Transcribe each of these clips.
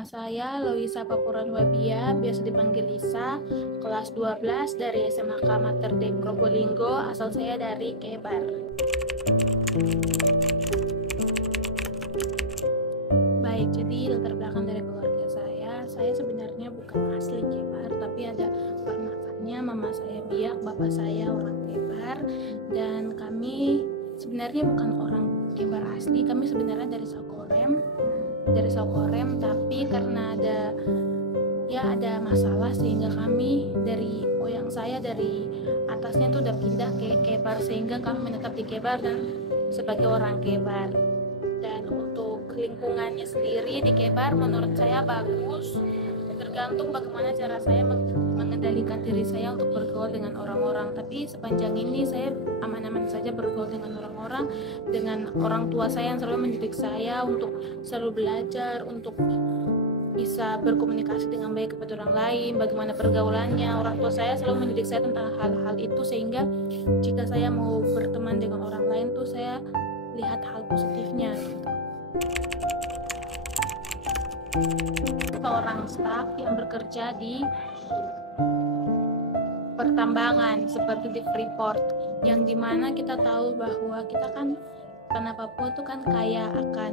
Nama saya Loisa Papuran Wabia, biasa dipanggil Lisa, kelas 12 dari SMA Mater Dei Probolinggo, asal saya dari Kebar. Baik, jadi latar belakang dari keluarga saya sebenarnya bukan asli Kebar, tapi ada penampakannya. Mama saya Biak, bapak saya orang Kebar, dan kami sebenarnya bukan orang Kebar asli, kami sebenarnya dari Sokorem, tapi karena ada masalah sehingga kami dari moyang saya dari atasnya tuh udah pindah ke Kebar, sehingga kami menetap di Kebar dan sebagai orang Kebar. Dan untuk lingkungannya sendiri di Kebar menurut saya bagus, tergantung bagaimana cara saya mengendalikan diri saya untuk bergaul dengan orang-orang. Tapi sepanjang ini saya aman-aman saja bergaul dengan orang-orang, dengan orang tua saya yang selalu mendidik saya untuk selalu belajar, untuk bisa berkomunikasi dengan baik kepada orang lain, bagaimana pergaulannya. Orang tua saya selalu mendidik saya tentang hal-hal itu, sehingga jika saya mau berteman dengan orang lain tuh saya lihat hal positifnya gitu. Seorang staf yang bekerja di pertambangan seperti di Freeport, yang dimana kita tahu bahwa kita kan tanah Papua itu kan kaya akan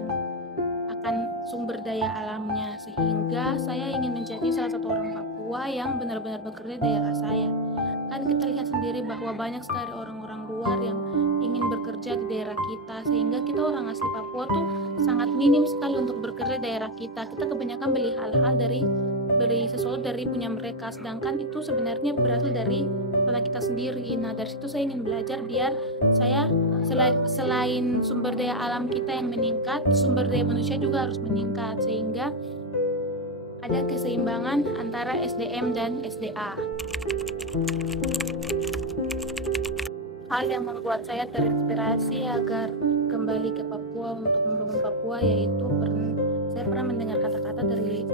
sumber daya alamnya, sehingga saya ingin menjadi salah satu orang Papua yang benar-benar bekerja di daerah saya. Kan kita lihat sendiri bahwa banyak sekali orang-orang luar yang ingin bekerja di daerah kita, sehingga kita orang asli Papua tuh sangat minim sekali untuk bekerja di daerah kita. Kita kebanyakan beli sesuatu dari punya mereka, sedangkan itu sebenarnya berasal dari tanah kita sendiri. Nah, dari situ saya ingin belajar biar saya selain sumber daya alam kita yang meningkat, sumber daya manusia juga harus meningkat, sehingga ada keseimbangan antara SDM dan SDA. Hal yang membuat saya terinspirasi agar kembali ke Papua untuk membangun Papua yaitu saya pernah mendengar kata-kata dari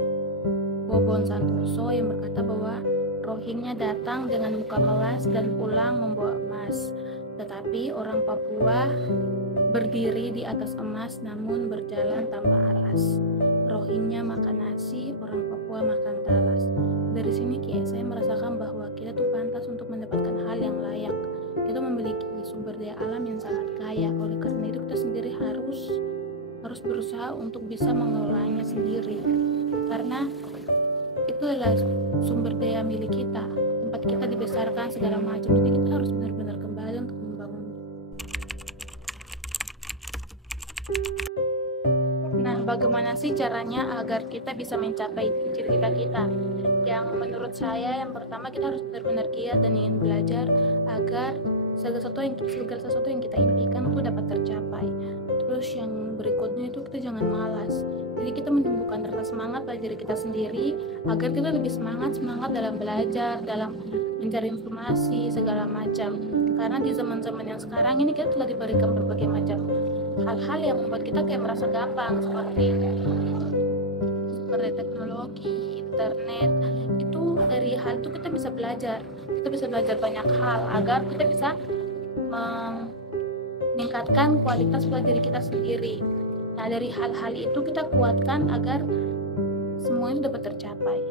Bobon Santoso yang berkata bahwa rohingya datang dengan muka melas dan pulang membawa emas, tetapi orang Papua berdiri di atas emas namun berjalan tanpa alas. Rohingya makan nasi, orang Papua makan talas. Dari sini saya merasakan bahwa kita tuh pantas untuk mendapatkan hal yang layak. Kita memiliki sumber daya alam yang sangat kaya. Oleh karena itu kita sendiri harus berusaha untuk bisa mengelolanya sendiri, karena itu adalah sumber daya milik kita, tempat kita dibesarkan segala macam. Jadi kita harus benar-benar kembali untuk membangun. Nah, bagaimana sih caranya agar kita bisa mencapai cita-cita kita? Yang menurut saya, yang pertama kita harus benar-benar giat dan ingin belajar agar segala sesuatu yang kita impikan itu dapat tercapai. Terus yang berikutnya itu kita jangan malas. Jadi kita menumbuhkan rasa semangat pada diri kita sendiri agar kita lebih semangat dalam belajar, dalam mencari informasi segala macam. Karena di zaman-zaman yang sekarang ini kita telah diberikan berbagai macam hal-hal yang membuat kita kayak merasa gampang, seperti teknologi, internet. Itu dari hal itu kita bisa belajar banyak hal agar kita bisa meningkatkan kualitas pada diri kita sendiri. Nah, dari hal-hal itu kita kuatkan agar semua itu dapat tercapai.